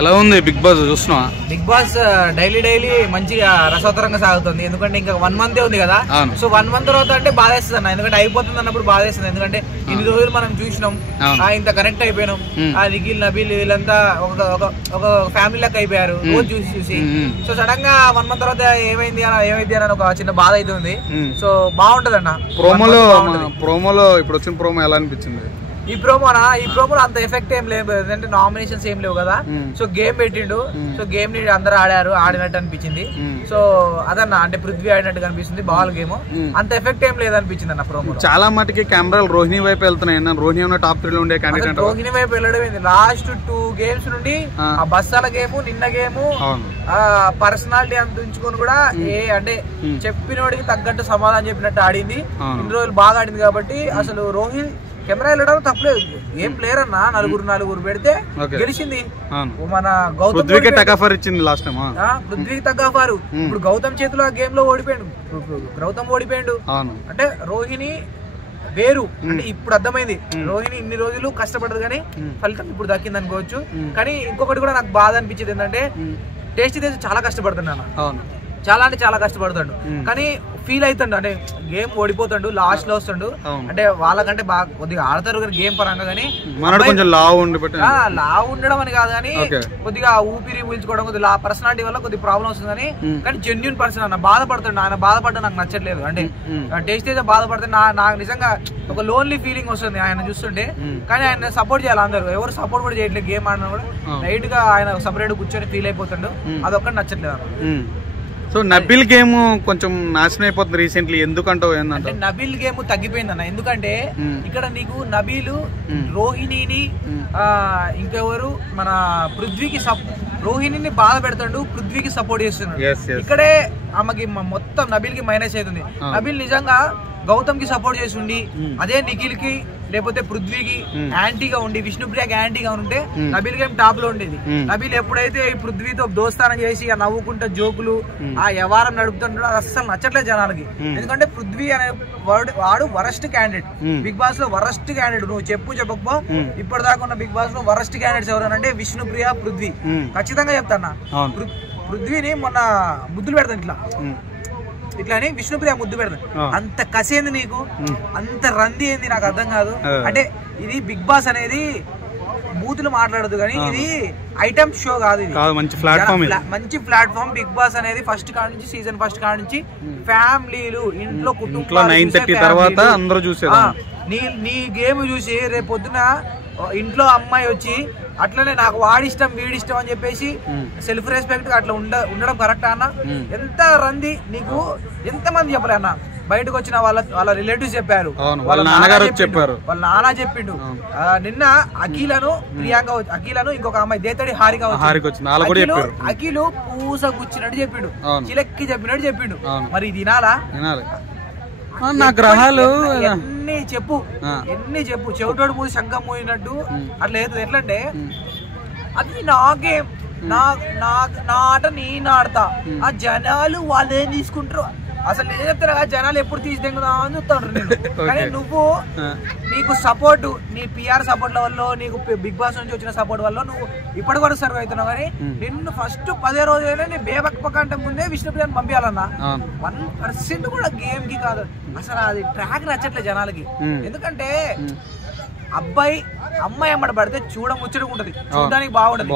ఎలా ఉంది big boss చూస్తున్నావా? బిగ్ బాస్ డైలీ మంచిగా రసవత్తరంగా సాగుతుంది. ఎందుకంటే ఇంకా 1 మంత్ ఉంది కదా. సో 1 మంత్ తర్వాత అంటే బాధేస్తుంది అన్న. ఎందుకంటే అయిపోతుంది అన్నప్పుడు బాధేస్తుంది. ఎందుకంటే ఇన్ని రోజులు మనం చూసినాం, ఇంత కనెక్ట్ అయిపోయినాం. నిఖిల్, నబీల్ వీళ్ళంతా ఒక ఫ్యామిలీ లెక్క అయిపోయారు రోజు చూసి. సో సడన్ గా 1 మంత్ తర్వాత ఏమైంది అని ఒక చిన్న బాధ అవుతుంది. సో బాగుంటది అన్న. ప్రోమోలో ఇప్పుడు వచ్చిన ప్రోమో ఎలా అనిపించింది? ఈ ప్రోమోలో అంత ఎఫెక్ట్ ఏం లేదు, ఎందుకంటే నామినేషన్స్ ఏం లేవు కదా. సో గేమ్ పెట్టిండు. సో గేమ్ ని అందరూ ఆడినట్టు అనిపించింది. సో అదన్నా అంటే పృథ్వీ ఆడినట్టు కనిపిస్తుంది. బాల్ గేమ్ అంత ఎఫెక్ట్ ఏం లేదు అనిపించింది అన్న. ప్రోమో చాలా మటుకి కెమెరాలు రోహిణి వైపు వెళ్తున్నాయి. రోహిణి ఉన్న టాప్ 3 లో ఉండే క్యాండిడేట్ రోహిణి వైపు వెళ్ళడం లాస్ట్ 2 గేమ్స్ నుండి ఆ బస్సాల గేమ్, నిన్న గేమ్, పర్సనాలిటీ అందించుకొని కూడా అంటే చెప్పినోడికి తగ్గట్టు సమాధానం చెప్పినట్టు ఆడింది. ఇన్ని రోజులు బాగా ఆడింది కాబట్టి అసలు రోహిణి కెమెరా వెళ్ళడం తప్పలేదు. ఏం ప్లేయర్ అన్న, నలుగురు పెడితే గెలిచింది. మన గౌతమ్ ఇచ్చింది లాస్ట్ టైం. పృథ్వీకి తగ్గఫారు. ఇప్పుడు గౌతమ్ చేతిలో గేమ్ లో ఓడిపోయాడు. గౌతమ్ ఓడిపోయాడు అంటే రోహిణి వేరు. అంటే ఇప్పుడు అర్థమైంది రోహిణి ఇన్ని రోజులు కష్టపడదు కానీ ఫలితం ఇప్పుడు దక్కింది అనుకోవచ్చు. కానీ ఇంకొకటి కూడా నాకు బాధ అనిపించేది ఏంటంటే టేస్టీ తేజ్ చాలా కష్టపడుతున్నాను. చాలా అంటే చాలా కష్టపడతాడు కానీ ఫీల్ అవుతాడు. అంటే గేమ్ ఓడిపోతాడు, లాస్ట్ లో వస్తాడు. అంటే వాళ్ళకంటే బాగా కొద్దిగా ఆడతారు కానీ గేమ్ పరంగా. కానీ లావు ఉండడం అని కాదు కానీ కొద్దిగా ఊపిరి పీల్చుకోవడం, కొద్దిగా పర్సనాలిటీ వల్ల కొద్దిగా ప్రాబ్లం వస్తుంది. కానీ జెన్యున్ పర్సన్ అన్న. బాధపడతాడు. ఆయన బాధపడడం నాకు నచ్చట్లేదు. అంటే టేస్ట్ అయితే బాధపడితే నాకు నిజంగా ఒక లోన్లీ ఫీలింగ్ వస్తుంది ఆయన చూస్తుంటే. కానీ ఆయన సపోర్ట్ చేయాలి అందరూ. ఎవరు సపోర్ట్ కూడా చేయట్లేదు. గేమ్ ఆడినా కూడా లైట్ గా ఆయన సపరేట్ కూర్చొని ఫీల్ అయిపోతాడు. అదొక్కటి నచ్చట్లేదు అన్న. సో నబీల్ గేమ్ కొంచెం నాశనం అయిపోతుంది రీసెంట్లీ. ఎందుకంటావు? ఏంటంటే నబీల్ గేమ్ తగ్గిపోయింది అన్న. ఎందుకంటే ఇక్కడ నీకు నబీలు రోహిణిని ఇంకెవరు మన పృథ్వీకి రోహిణిని బాధ పెడతాడు, పృథ్వీకి సపోర్ట్ చేస్తున్నాడు. ఇక్కడే ఆమెకి మొత్తం నబీల్ కి మైనస్ అవుతుంది. నబీల్ నిజంగా గౌతమ్ కి సపోర్ట్ చేసి ఉండి అదే నిఖిల్ కి లేకపోతే పృథ్వీకి యాంటీగా ఉండి విష్ణుప్రియకి యాంటీగా ఉంటే నబీల్ గేమ్ టాప్ లో ఉండేది. నబీల్ ఎప్పుడైతే ఈ పృథ్వీతో దోస్తానం చేసి నవ్వుకుంటా జోకులు ఆ వ్యవహారం నడుపుతుంటాడో అది అస్సలు నచ్చట్లేదు జనాలకి. ఎందుకంటే పృథ్వీ అనే వాడు వరస్ట్ క్యాండిడేట్. బిగ్ బాస్ లో వరస్ట్ క్యాండిడేట్. నువ్వు చెప్పకపో ఇప్పటిదాకా ఉన్న బిగ్ బాస్ లో వరస్ట్ క్యాండిడేట్స్ ఎవరంటే విష్ణుప్రియ, పృథ్వీ. ఖచ్చితంగా చెప్తాను. పృథ్వీని మొన్న ముద్దులు పెడతాను ఇట్లా అని విష్ణుప్రియ ముద్దు పెడతాను. అంత కసేంది నీకు, అంత రంది ఏంది నాకు అర్థం కాదు. అంటే ఇది బిగ్ బాస్ అనేది బూతులు మాట్లాడదు కానీ ఇది ఐటమ్ షో కాదు. ఇది మంచి ప్లాట్ఫామ్. బిగ్ బాస్ అనేది ఫస్ట్ కాడ నుంచి సీజన్ ఫస్ట్ కాడ నుంచి ఫ్యామిలీలు ఇంట్లో కుటుంబాలు తర్వాత అందరూ చూసారు. నీ గేమ్ చూసి రేపు పొద్దున ఇంట్లో అమ్మాయి వచ్చి అట్లనే నాకు వాడిష్టం వీడిష్టం అని చెప్పేసి సెల్ఫ్ రెస్పెక్ట్ అట్లా ఉండడం కరెక్ట్ అన్న? ఎంత రంది నీకు, ఎంత మంది చెప్పలే అన్న. బయటకు వచ్చిన వాళ్ళ రిలేటివ్స్ చెప్పారు, వాళ్ళ నాన్న చెప్పిండు. నిన్న అఖిలను అఖిలను ఇంకొక అమ్మాయి దేతడి హారిక అఖిలు పూస గుచ్చినట్టు చెప్పిండు, చిలక్కి చెప్పినట్టు చెప్పిండు. మరి ఇది వినాలా? నా గ్రహాలు ఎన్ని చెప్పు చెవిటోడు మూసి శంఖం మూయినట్టు అట్లా అవుతుంది. ఎట్లంటే అది నాకే నా ఆట నేను ఆడతా, ఆ జనాలు వాళ్ళు ఏం తీసుకుంటారు అసలు నేను చెప్తారా? జనాలు ఎప్పుడు తీసిదేంగుదా అని చూస్తాడు నేను. కానీ నువ్వు నీకు సపోర్ట్, నీ పిఆర్ సపోర్ట్ వల్ల, నీకు బిగ్ బాస్ నుంచి వచ్చిన సపోర్ట్ వల్ల నువ్వు ఇప్పటి వరకు సర్వ్ అవుతున్నావు. కానీ నిన్ను ఫస్ట్ 10 రోజులైనా నీ బేబక్ అంటే ముందే విష్ణుప్రియాన్ని పంపించాలన్నా. 1% కూడా గేమ్ కి కాదు అసలు. అది ట్రాక్ నచ్చట్లేదు జనాలకి. ఎందుకంటే అమ్మాయి అమ్మడి పడితే ముచ్చటగా ఉంటది, చూడడానికి బాగుంటది.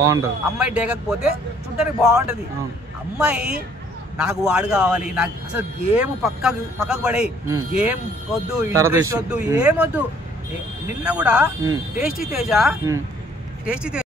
అమ్మాయి డేగకపోతే చూడడానికి బాగుంటది. అమ్మాయి నాకు వాడు కావాలి, నాకు అసలు గేమ్ పక్కకు పడే, గేమ్ వద్దు, ఇంట్రెస్ట్ వద్దు, ఏమొద్దు. నిన్న కూడా టేస్టీ తేజ